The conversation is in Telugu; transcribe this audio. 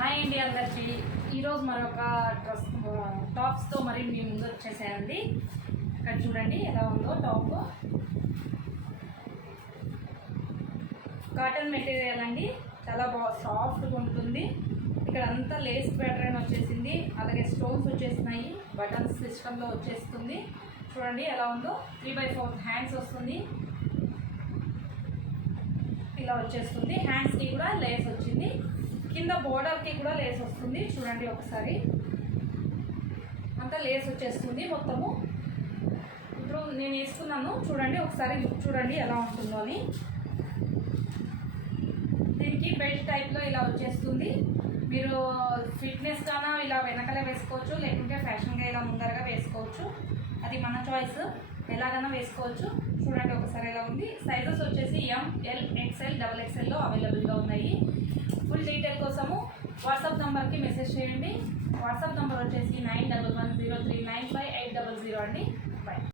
హాయ్ అండి అందరికీ. ఈరోజు మరొక టాప్స్తో మరి మీ ముందు వచ్చేసాయండి. ఇక్కడ చూడండి ఎలా ఉందో టాప్. కాటన్ మెటీరియల్ అండి, చాలా సాఫ్ట్గా ఉంటుంది. ఇక్కడ అంతా లేస్ ప్యాటర్న్ వచ్చేసింది, అలాగే స్టోన్స్ వచ్చేసినాయి, బటన్స్ సిస్టంలో వచ్చేస్తుంది. చూడండి ఎలా ఉందో. 3/4 హ్యాండ్స్ వస్తుంది, ఇలా వచ్చేస్తుంది. హ్యాండ్స్కి కూడా లేస్ వచ్చింది, కింద బోర్డర్కి కూడా లేస్ వస్తుంది. చూడండి ఒకసారి, అంతా లేస్ వచ్చేస్తుంది మొత్తము. ఇప్పుడు నేను వేసుకున్నాను, చూడండి ఒకసారి లుక్ చూడండి ఎలా ఉంటుందో అని. దీనికి బెల్ట్ టైప్లో ఇలా వచ్చేస్తుంది. మీరు ఫిట్నెస్ గానా ఇలా వెనకలే వేసుకోవచ్చు, లేకుంటే ఫ్యాషన్గా ఇలా ముందరగా వేసుకోవచ్చు. అది మన చాయిస్, ఎలాగైనా వేసుకోవచ్చు. చూడండి ఒకసారి ఎలా ఉంది. సైజెస్ వచ్చేసి ML, XL, XXLలో అవైలబుల్గా ఉన్నాయి. ఫుల్ డీటెయిల్ కోసము వాట్సాప్ నెంబర్కి మెసేజ్ చేయండి. వాట్సాప్ నెంబర్ వచ్చేసి 9110395800 అండి.